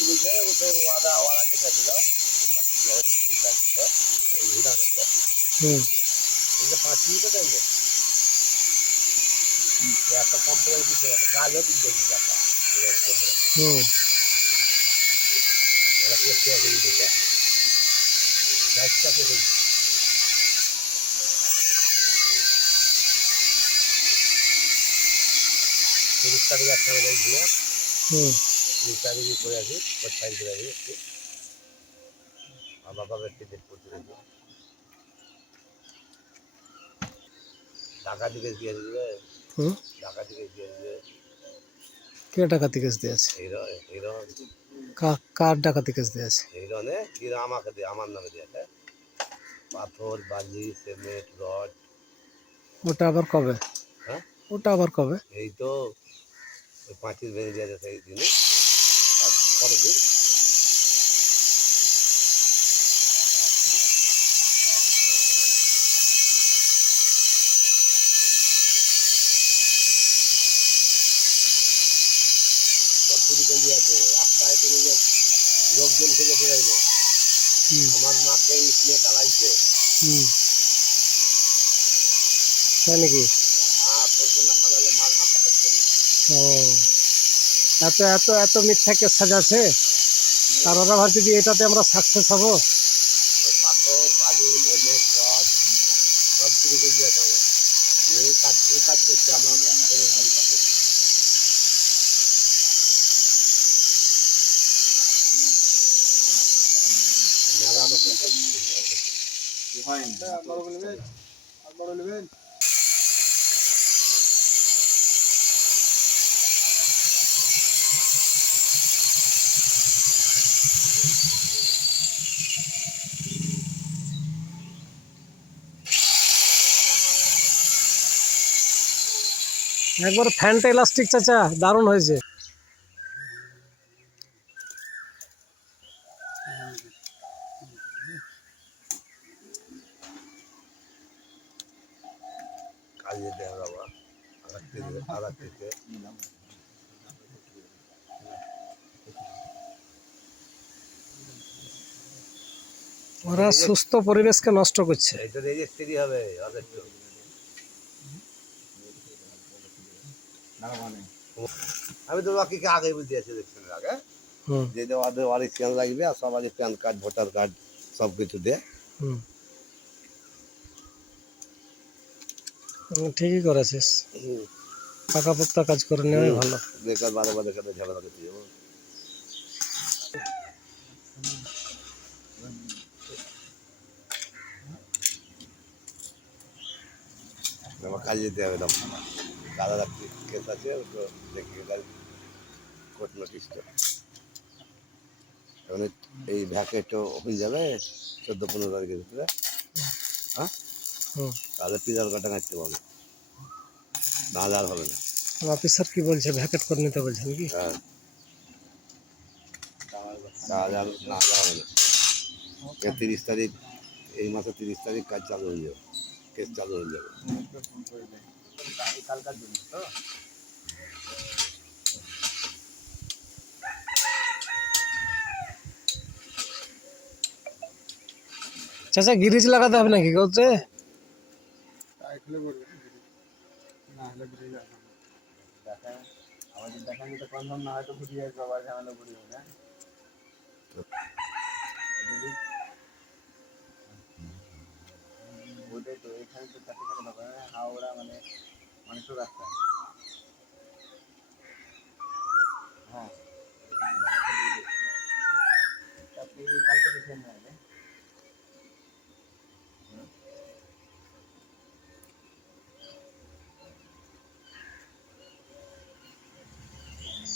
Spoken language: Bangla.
পুলিশে ওতে ওয়াদা যেটা ছিল পাঁচি ছিল এই হিরানকে এই যে 5 মিনিটে দেখবে একটা কম্পিউটার কিছু কাজও কিন্তু দেখবি টাকা ওরা করতে হবে এটা চারটাকে দেখবে 30 তারিখ একটা দেখছিলাম 30 তারিখে করে আসি 5 তারিখ করে আসি একটু আমার বাবার টিকিট করতে দেখি ঢাকা থেকে দিয়ে দিবে ঢাকা থেকে দিয়ে দিবে কে ডাকাতি কেস দিয়েছে? হিরো হিরো কার ডাকাতি কেস দিয়েছে? হিরনে হিরো আমাকে দিয়ে আমার নামে দিয়েছে পাথর বালি সিমেন্ট রড। ওটা আবার কবে? হ্যাঁ ওটা আবার কবে? এই তো ওই 25 ভেঙে দিয়েছে সেই দিনে তার পরের দিন সব শুরু করে দিয়েছে রাস্তায় কোনো লোকজন খুঁজে ফেরাই না আমার মাকে স্কুলে চালাইছে তাই নাকি? মা পড়ছে না পালালে মার মাথা থাকছে না ও এত এত এত মিথ্যা কেস সাজাচ্ছে আর ওরা ভাবছে যে এটাতে আমরা সাকসেস হবো। পাথর বালি সিমেন্ট রড সব শুরু করে দিয়েছে আমার এই কাজ করছে আমার বাড়ি পাশে মেলা রকম একবার ফ্যানটা ইলাস্টিক চাচা দারুণ হয়েছে। কাজ যেতে হবে আবার আর থেকে ওরা সুস্থ পরিবেশকে নষ্ট করছে। এইটা রেজিস্ট্রি হবে ওদের তো আমি তো বাকিকে আগে বুঝতে আছি ইলেকশনের আগে যে ওদের অরিজিনাল লাগবে আর সব আগে প্যান কার্ড ভোটার কার্ড সব কিছু দেয় ঠিকই করেছিস, পাকাপোক্তা কাজ করে নেওয়াই ভালো। বেকার বারে বারে সাথে ঝামেলা করতে যাবো আমার কাজে যেতে হবে তখন কাদা রাত্রি কেস আছে তো দেখি কোর্ট নোটিশটা এখন এই ভ্যাকেটও হয়ে যাবে 14-15 তারিখের ভিতরে হ্যাঁ তাহলে পিলার কাটা কাটতে পারবে নাহলে আর হবে না। অফিসার কি বলছে? ভ্যাকেট করে নিতে বলছে নাকি? হ্যাঁ তাহলে আর নাহলে হবে না 30 তারিখ এই মাসের 30 তারিখ কাজ চালু হয়ে যাবে কেস চালু হয়ে যাবে কালকার জন্য তো চাচা গিরিজ লাগাতে হবে নাকি বলছে? আমাদের দেখান তো কনফার্ম না হয়তো ঘুরিয়ে সবার ঝামেলা ঘুরিয়ে না ওটাই তো এখানে তো চারটে হাওড়া মানে অনেকটা রাস্তা